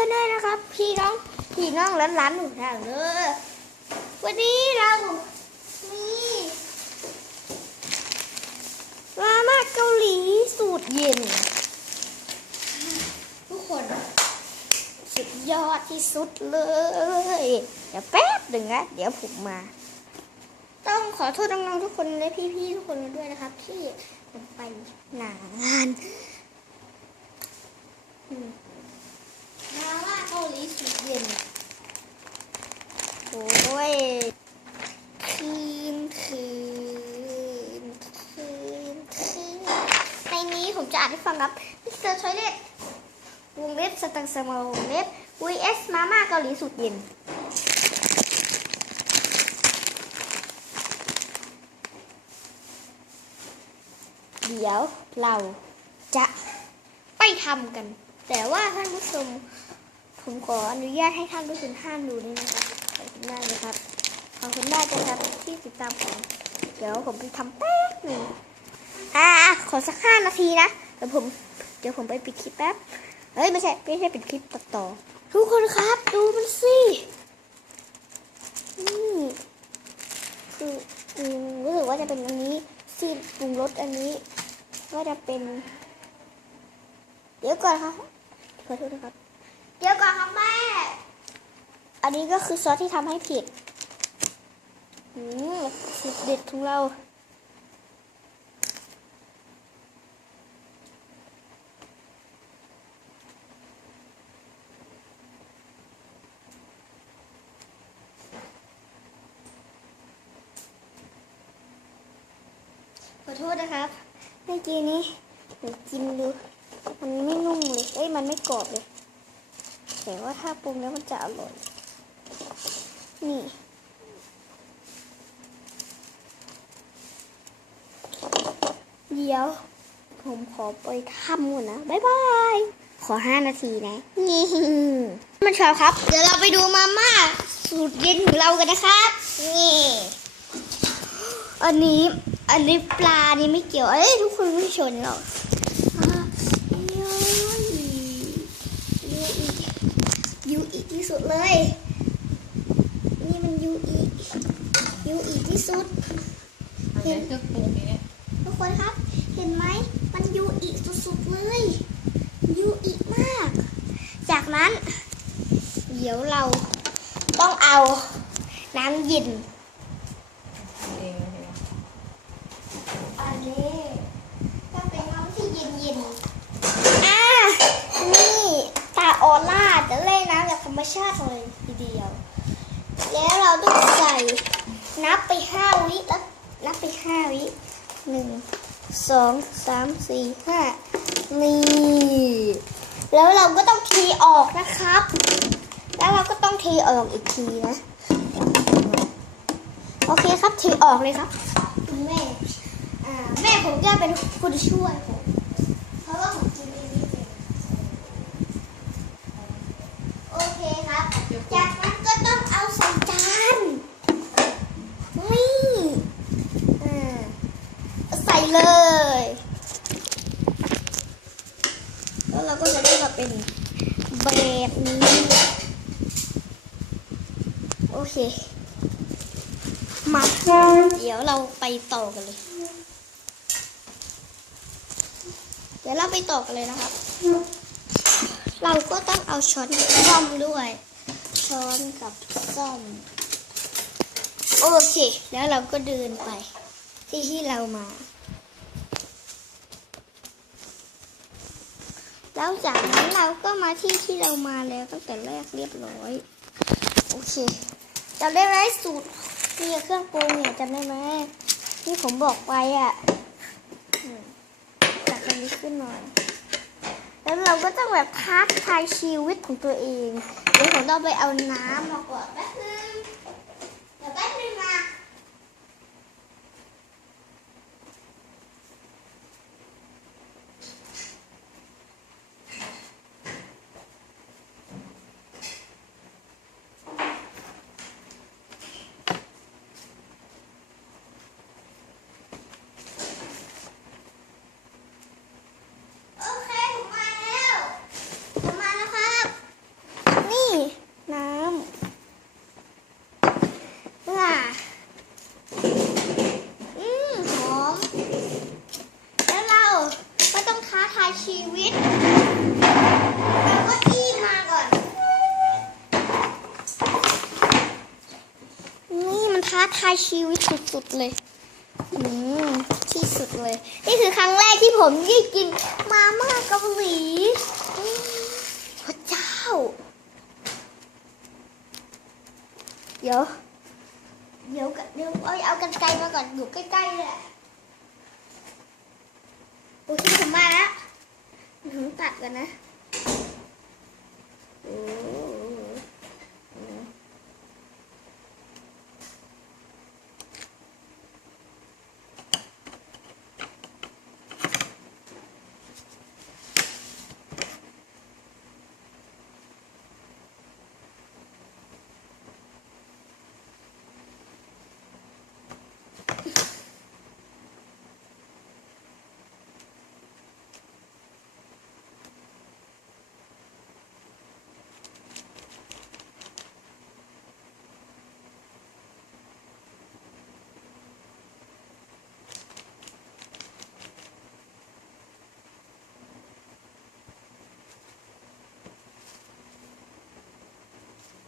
อนๆด้วยนะครับพี่น้องร้านหนูทางเลยวันนี้เรามีมาม่าเกาหลีสูตรเย็นทุกคนสุดยอดที่สุดเลยเดี๋ยวแป๊บหนึ่งนะเดี๋ยวผมมาต้องขอโทษน้องๆทุกคนและพี่ๆทุกคนด้วยนะครับที่ผมไปหนางานมาม่าเกาหลีสูตรเย็นโอ้ยคืนในนี้ผมจะอ่านให้ฟังครับมิสเตอร์ชอยเล็ตวงเล็บสตังสมอลวงเล็บ vs มาม่าเกาหลีสูตรเย็นเดี๋ยวเราจะไปทำกันแต่ว่าท่านผู้ชมผมขออนุญาตให้ท่านผู้ชมห้ามดูนี่นะครับขอบคุณมากเลยครับขอบคุณมากเลยครับที่ติดตามผมเดี๋ยวผมไปทำแป๊บหนึ่งขอสัก5 นาทีนะเดี๋ยวผมไปปิดคลิปแป๊บไม่ใช่ปิดคลิปตัดต่อทุกคนครับดูมันสินี่คือรู้สึกว่าจะเป็นอันนี้ซีนปรุงรสอันนี้ก็จะเป็นเดี๋ยวก่อนครับขอโทษนะครับเดี๋ยวก่อนครับแม่อันนี้ก็คือซอสที่ทำให้เผ็ดสุดเด็ดของเราขอโทษนะครับเมื่อกี้นี้หนูกินดูมันไม่นุ่มเลยมันไม่กรอบเลยแต่ว่าถ้าปรุงแล้วมันจะอร่อยนี่เดี๋ยวผมขอไปทำก่อนนะบ๊ายบายขอ5 นาทีนะนี่มันชอบครับเดี๋ยวเราไปดูมาม่าสูตรเย็นของเรากันนะครับนี่อันนี้ปลานี่ไม่เกี่ยวทุกคนไม่ชนหรอกยูอีที่สุดเลยนี่มันยูอีที่สุดเห็นทุกคนครับเห็นไหมมันยูอีสุดๆเลยยูอีมากจากนั้นเดี๋ยวเราต้องเอาน้ำเย็นอันนี้ก็เป็นน้ำที่เย็นนี่ตาออร่าจะเล่นน้ำจากธรรมชาติเลยทีเดียวแล้วเราต้องใส่นับไป5 วิแล้วนับไป5 วิ1 2 3 4 5นี่แล้วเราก็ต้องทีออกนะครับแล้วเราก็ต้องทีออกอีกทีนะโอเคครับทีออกเลยครับคุณแม่ผมจะเป็นคนช่วยผมเพราะว่าผมกินเองไม่เป็นโอเคครับจากนั้นก็ต้องเอาใส่จานนี่ใส่เลยแล้วเราก็จะได้มาเป็นแบบนี้โอเคมาเดี๋ยวเราไปต่อกันเลยนะครับ เราก็ต้องเอาช้อนกับซ่อมด้วยช้อนกับซ่อมโอเคแล้วเราก็เดินไปที่เรามาแล้วจากนั้นเราก็มาที่เรามาแล้วตั้งแต่แรกเรียบร้อยโอเคจำได้ไหมสูตรที่เครื่องปรุงเนี่ยจำได้ไหมที่ผมบอกไปตักอันนี้ขึ้นหน่อยแล้วเราก็ต้องแบบท้าทายชีวิตของตัวเองเดี๋ยวผมต้องไปเอาน้ำมาก่อนแป๊บนึงเดี๋ยวแป๊บนึงนะโอเคผมมาแล้วครับ ทายชีวิตสุดๆเลยที่สุดเลยนี่คือครั้งแรกที่ผมได้กินมาม่าเกาหลีพระเจ้าเดี๋ยวเอากันไกลมาก่อนอยู่ใกล้ๆเลยโอเคผมมาแล้วตัดกันนะ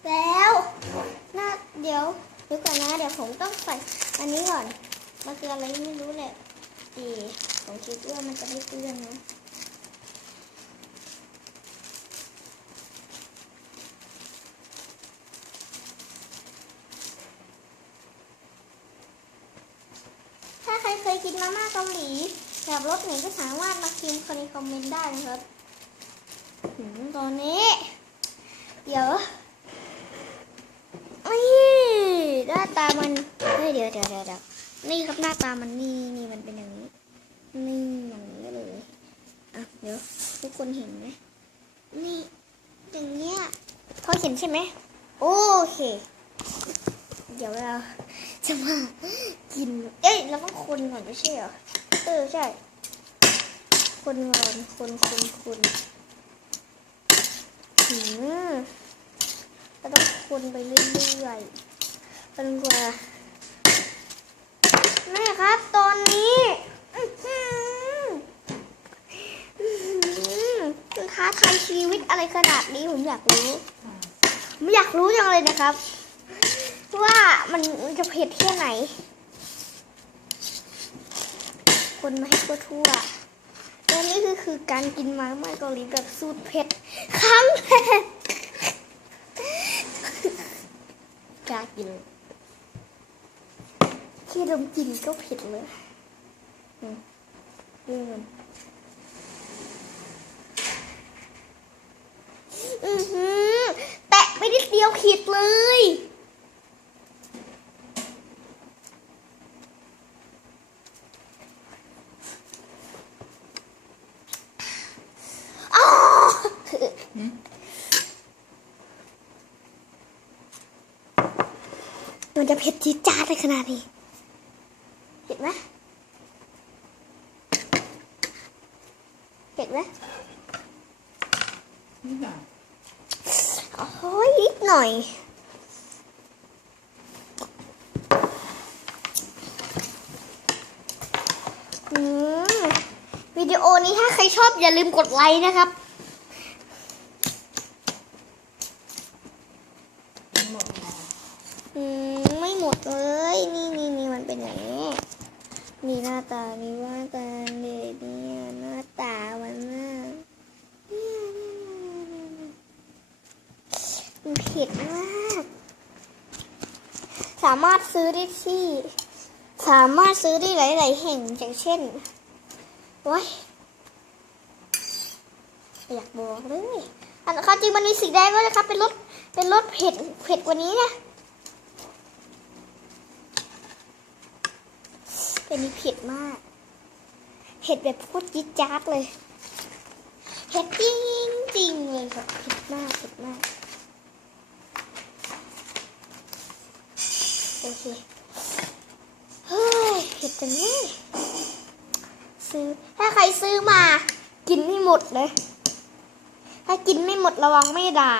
แล้วเดี๋ยวก่อนนะเดี๋ยวผมต้องใส่อันนี้ก่อนมันคืออะไรไม่รู้แหละผมคิดว่ามันจะไม่เปื้อนนะถ้าใครเคยกินมาม่าเกาหลีแบบรสไหนก็สามารถมาพิมพ์ในคอมเมนต์ได้นะครับตอนนี้เดี๋ยวหน้าตามันเดี๋ยวนี่ครับหน้าตามันนี่มันเป็นอย่างนี้นี่อย่างนี้เลยเดี๋ยวทุกคนเห็นไหมนี่อย่างเงี้ยพอเห็นใช่ไหมโอเคเดี๋ยวเราจะมากินเราต้องคนก่อนไม่ใช่เหรอใช่คนก่อนคนเราต้องคนไปเรื่อยๆจนกว่าแม่ครับตอนนี้ท้าทายชีวิตอะไรขนาดนี้ผมอยากรู้จังเลยนะครับว่ามันจะเผ็ดแค่ไหนคนมาให้ทั่วและนี่คือการกินมาม่าเกาหลีแบบสูตรเผ็ดครั้งแรกกล้ากินแค่ดมกลิ่นก็เผ็ดเลยแตะไปนิดเดียวผิดเลยมันจะเผ็ดจี๊ดจ๊าดเลยขนาดนี้เผ็ดไหมนิดหน่อยโอ้ยนิดหน่อยวิดีโอนี้ถ้าใครชอบอย่าลืมกดไลค์นะครับไม่หมดเลยนี่มันเป็นอย่างนี้นี่หน้าตานี่ว่ากันเด็กเนี่ยหน้าตามันมันเผ็ดมากสามารถซื้อได้หลายๆแห่งอย่างเช่นว้ายอยากบอกเลยความจริงมันมีสีแดงด้วยนะครับเป็นรสเผ็ดกว่านี้นะเป็นนี่เผ็ดมากเผ็ดแบบโคตรจี๊ดจ๊าดเลยเผ็ดจริงเลยครับเผ็ดมากโอเคเฮ้ยเผ็ดจังเลยถ้าใครซื้อมากินไม่หมดเลยถ้ากินไม่หมดระวังไม่ด่า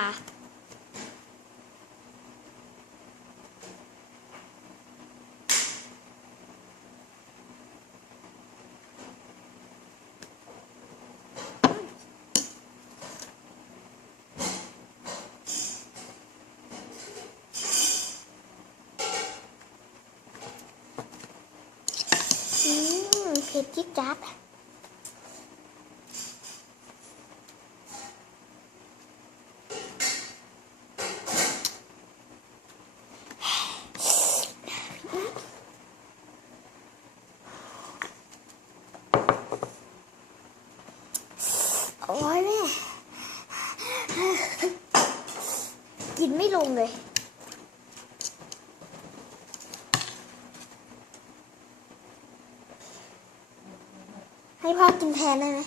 เห็ดจิ๊กจ๊าบโอ้ยแม่กินไม่ลงเลยให้พ่อกินแทนได้ไหม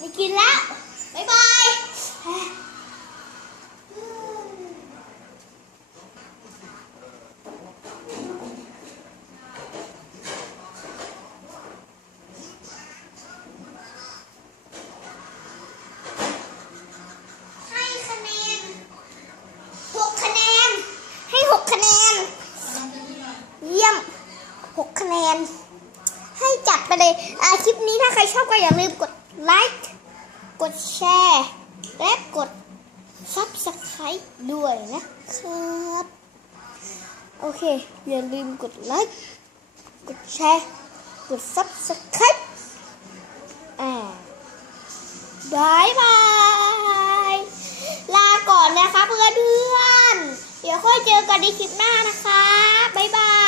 ไม่กินแล้วบ๊ายบายให้คะแนน6 คะแนนให้6 คะแนนเยี่ยม6 คะแนนให้จัดไปเลยคลิปนี้ถ้าใครชอบก็อย่าลืมกดไลค์กดแชร์และกด Subscribe ด้วยนะครับโอเคอย่าลืมกดไลค์กดแชร์กด Subscribe บายบายลาก่อนนะคะเพื่อนๆเดี๋ยวค่อยเจอกันในคลิปหน้านะคะบ๊ายบาย